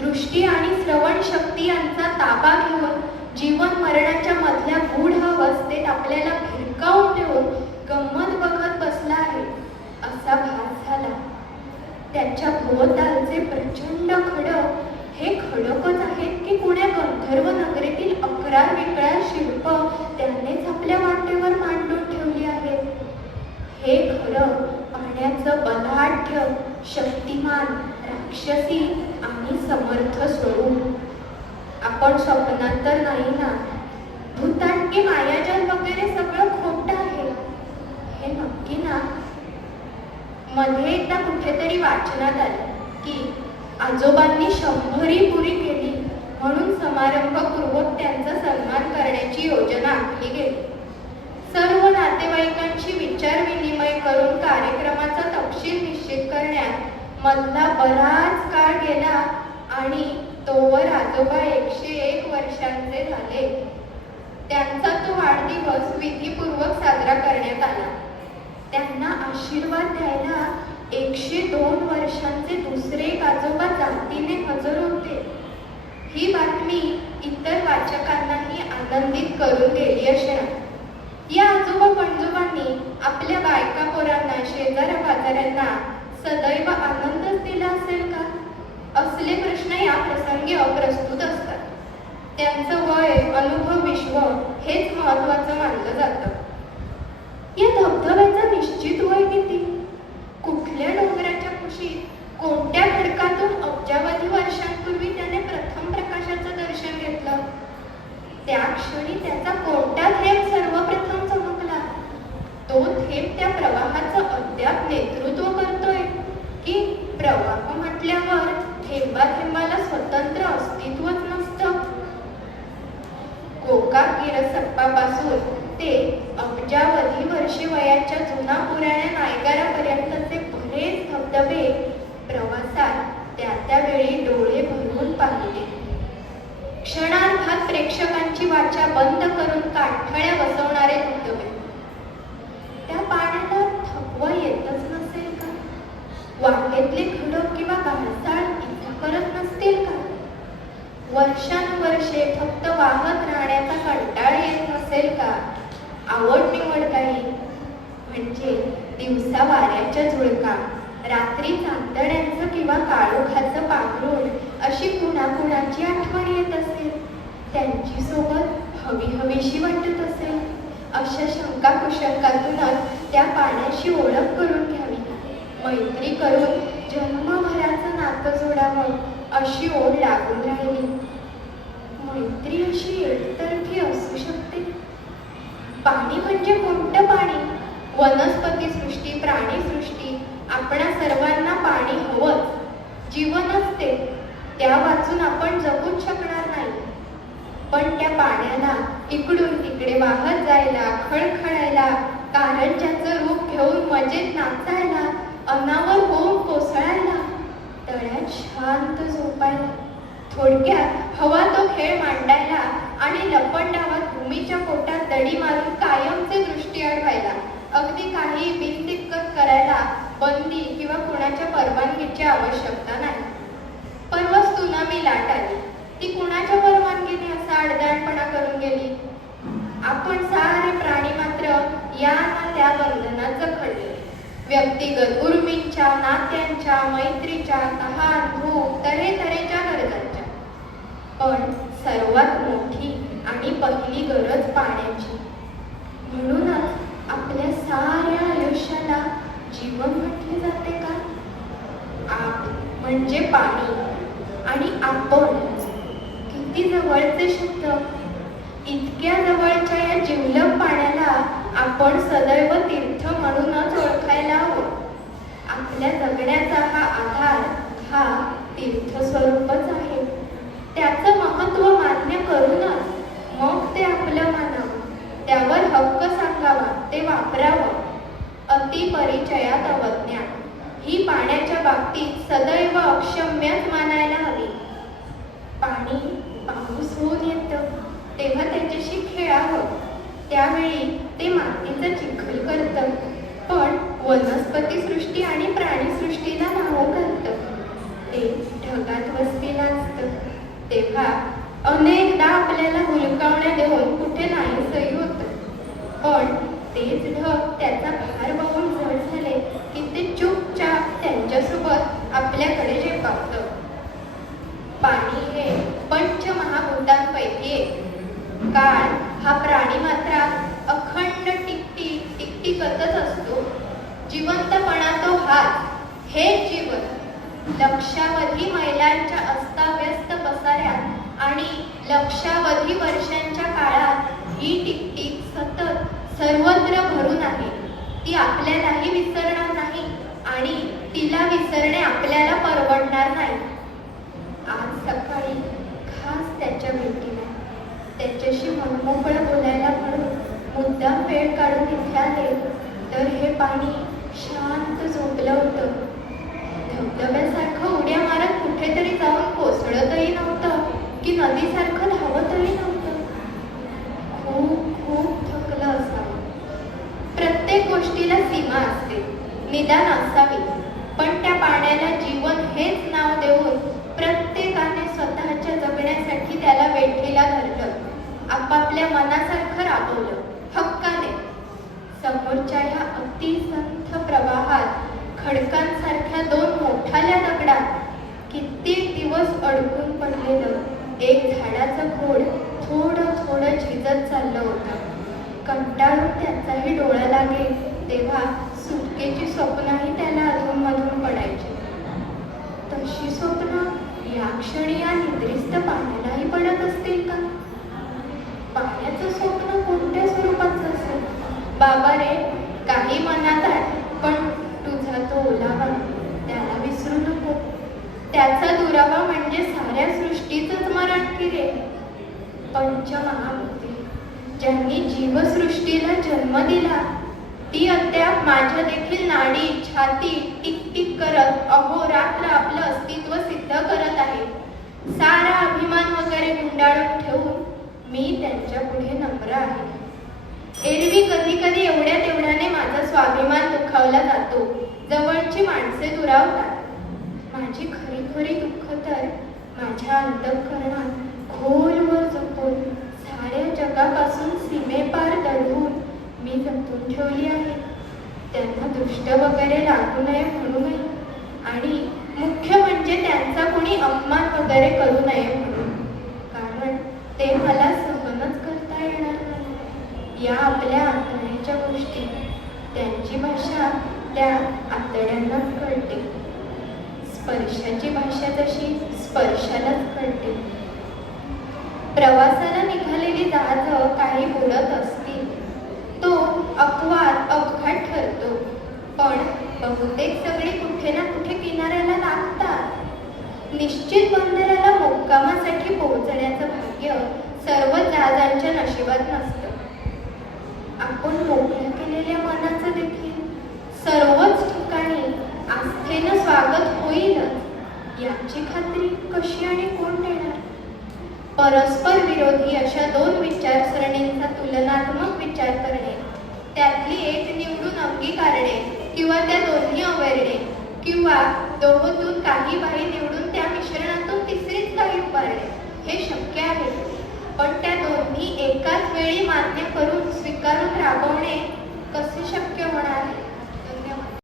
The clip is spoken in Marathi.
दृष्टी आणि श्रवण शक्ती यांचा ताबा घेऊन जीवन मरणाच्या मधल्या गूढ अवस्थेत आपल्याला भिरकावून ठेवून गंमत बघत बसला आहे. असा भास झाला. त्याच्या भोवतालचे प्रचंड खडक हे खडकच आहेत की कुण्या गंधर्व नगरीतील अकरा वेगळ्या शिल्प त्यानेच आपल्या वाटेवर मांडून ठेवली आहेत. हे खरं पाण्याचं बलाढ्य शक्तिमान राक्षसी आणि समर्थ स्वरूप आपण स्वप्नात तर नाही ना? भूताट मायाजाल वगैरे सगळं खोटं आहे. हे नक्की ना? मध्ये एकदा कुठेतरी वाचनात आलं की आजोबांनी शंभरी पुरी केली म्हणून समारंभपूर्वक त्यांचा सन्मान करण्याची योजना आखली गेली. सर्व नातेवाईकांशी विचार विनिमय करून कार्यक्रमाचा तपशील निश्चित करण्यात मधला बराच काळ गेला आणि तोवर आजोबा एकशे एक वर्षांचे झाले. त्यांचा तो वाढदिवस विधीपूर्वक साजरा करण्यात आला. त्यांना आशीर्वाद द्यायला एकशे दोन वर्षांचे दुसरे एक आजोबा जातीने हजर होते. ही बातमी इतर वाचकांनाही आनंदित करून गेली असणार. या आजोबा पणजोबांनी आपल्या बायका पोरांना शेजाऱ्या बाजाऱ्यांना सदैव आनंदच दिला असेल का? असले प्रश्न या प्रसंगी अप्रस्तुत असतात. त्यांचं वय अनुभव विश्व हेच महत्वाचं मानलं जातं. या धबधब्याचं निश्चित वय किती? कोका ते अब्जावधी वर्षे वयाच्या जुना पुराण्या नायगारापर्यंतचे बरेच धबधबे प्रवासात त्या त्यावेळी डोळे भरून पाहिले. क्षणार्धात प्रेक्षकांची वाचा बंद करून काठळ्या बसवणारे धबधबे. त्या पाण्याला थकवा येतच नसेल का? वाटेतले खडक किंवा घाणसाळ इजा करत नसतील का वर्षानुवर्षे फक्त वाहत राहण्याचा कंटाळा येत नसेल का? आवड निवड काही. म्हणजे दिवसा वाऱ्याच्या झुळका रात्री चांदण्यांचं किंवा काळोखाचं पांघरूण अशी कुणाकुणाची आठवण येत असेल? त्यांची सोबत हवी हवीशी वाटत असेल? अशा शंका कुशंकातूनच त्या पाण्याशी ओळख करून घ्यावी. मैत्री करून जन्मभराचं नातं जोडावं अशी ओढ लागून राहिली. मैत्री अशी एकतर्फी असू शकते. पाणी म्हणजे कोणतं पाणी? वनस्पती सृष्टी प्राणीसृष्टी आपणा सर्वांना पाणी हवंच. जीवनच ते त्या वाचून आपण जगूच शकणार नाही. पण त्या पाण्याला इकडून तिकडे वाहत जायला खळखळायला कारंजाचं रूप घेऊन मजेत नाचायला अनावर होऊन कोसळायला तळ्यात शांत झोपायला. थोडक्यात हवा तो खेळ मांडायला आणि लपंडावात भूमीच्या पोटात दडी मारून कायमचे दृष्टी अडवायला अगदी काही बिनदिक्कत करायला बंदी किंवा कुणाच्या परवानगीची आवश्यकता नाही. परवाच सुनामी लाट आली. ती कुणाच्या परवानगीने असा अडदाणपणा करून गेली? आपण सारे प्राणी मात्र या ना त्या बंधनात जखडले. व्यक्तिगत उर्मींच्या नात्यांच्या मैत्रीच्या तहान भूक तऱ्हे तऱ्हेच्या गरजांच्या पण सर्वात मोठी आणि पहिली गरज पाण्याची. म्हणूनच आपल्या साऱ्या आयुष्याला जीवन म्हटले जाते का? आप म्हणजे पाणी. आणि आपण किती जवळचे शब्द? इतक्या जवळच्या या जिवलग पाण्याला आपण सदैव तीर्थ म्हणूनच ओळखायला हवं. आपल्या जगण्याचा हा हा तीर्थ स्वरूपच आहे त्याचं महत्त्व मान्य करूनच मग ते आपलं मानावं त्यावर हक्क सांगावा ते वापरावं. अतिपरिचयात अवज्ञा ही पाण्याच्या बाबतीत सदैव अक्षम्यच मानायला हवी. पाणी पाऊस होऊन येतं. तेव्हा त्याच्याशी खेळावं. त्यावेळी ते मातीचं चिखल करतं. पण वनस्पती सृष्टी आणि प्राणीसृष्टीला नावं घालतं. ते ढगात असतं तेव्हा अनेकदा आपल्याला हुलकावण्या देऊन कुठे नाहीसही होतं. पण तेच ढग त्याचा भार बघून जड झाले की ते चुपचाप त्यांच्यासोबत आपल्याकडे झेपावतं. पाणी हे पंचमहाभूतांपैकी एक. काळ हा प्राणी मात्र अखंड टिकटी टिकटिकतच असतो. जिवंतपणा तो हात हे जीवन लक्षावधी महिलांच्या अस्ताव्यस्त पसाऱ्यात आणि लक्षावधी वर्षांच्या काळात सर्वत्र भरून आहे. ती आपल्यालाही विसरणार नाही आणि तिला विसरणे आपल्याला परवडणार नाही. आज सकाळी खास त्याच्या भेटीला त्याच्याशी मनमोकळं बोलायला म्हणून मुद्दाम वेळ काढून इथे आले. तर हे पाणी शांत झोपलं होतं. धबधब्यासारखं उड्या मारत कुठेतरी जाऊन कोसळतही नव्हतं की नदीसारखं धावतही नव्हतं. गोष्टीला सीमा असते. निदान असावी. पण त्या पाण्याला जीवन हेच नाव देऊन प्रत्येकाने स्वतःच्या जगण्यासाठी त्याला वेठीला धरलं. आपापल्या मनासारखं राबवलं. हक्काने. समोरच्या ह्या अतिसंथ प्रवाहात खडकांसारख्या दोन मोठाल्या दगडात कित्येक दिवस अडकून पडलेलं एक झाडाचं खोड थोडं थोडं झिजत चाललं होतं. कंटाळून त्याचाही डोळा लागेल. तेव्हा सुटकेची स्वप्नही त्याला अधूनमधून पडायची. तशी स्वप्न या क्षणी या निद्रिस्त पाण्यालाही पडत असतील का? पाण्याचं स्वप्न कोणत्या स्वरूपाचं असेल? बाबा रे काही मनात आहे पण तुझा तो ओलावा त्याला विसरू नको. त्याचा दुरावा म्हणजे साऱ्या सृष्टीचंच मरण की रे. पंचमहाभूती ज्यांनी जीवसृष्टीला जन्म दिला ती अद्याप माझ्या देखील नाडी छाती टिक टिक करत अहोरात्र आपलं अस्तित्व सिद्ध करत आहे. सारा अभिमान वगैरे गुंडाळून ठेवून मी त्यांच्या पुढे नम्र आहे. एरवी कधी कधी एवढ्या तेवढ्याने माझा स्वाभिमान दुखावला जातो. जवळची माणसे दुरावतात. माझी खरी खरी दुःख तर माझ्या अंतःकरणात खोलवर जपून साऱ्या जगापासून सीमेपार दडवून मी जपून ठेवली आहे त्यांना दृष्ट वगैरे लागू नये म्हणून आणि मुख्य म्हणजे त्यांचा कोणी अपमान वगैरे करू नये म्हणून. कारण ते मला सहनच करता येणार नाही. या आपल्या आतड्याच्या गोष्टी. त्यांची भाषा त्या आतड्यांनाच कळते. स्पर्शाची भाषा तशी स्पर्शालाच कळते. प्रवासाला निघालेली जहाज काही बोलत असत तो अपवाद अपघात ठरतो पण बहुतेक सगळी कुठे ना कुठे किनाऱ्याला लागतात. निश्चित बंदराला मुक्कामासाठी पोहोचण्याचं भाग्य सर्व जहाजांच्या नशिबात नसतं. आपण मोकळ्या केलेल्या मनाचं देखील सर्वच ठिकाणी आस्थेनं स्वागत होईलच याची खात्री कशी आणि कोण देणार? परस्पर विरोधी अशा दोन विचारसरणींचा तुलनात्मक विचार करणे त्यातली एक निवडून अंगीकार किंवा त्या दोन्ही अवरणे किंवा दोहोतून काही बाई निवडून त्या मिश्रणातून तिसरीच काही उभारणे हे शक्य आहे. पण त्या दोन्ही एकाच वेळी मान्य करून स्वीकारून राबवणे कसे शक्य होणार आहे?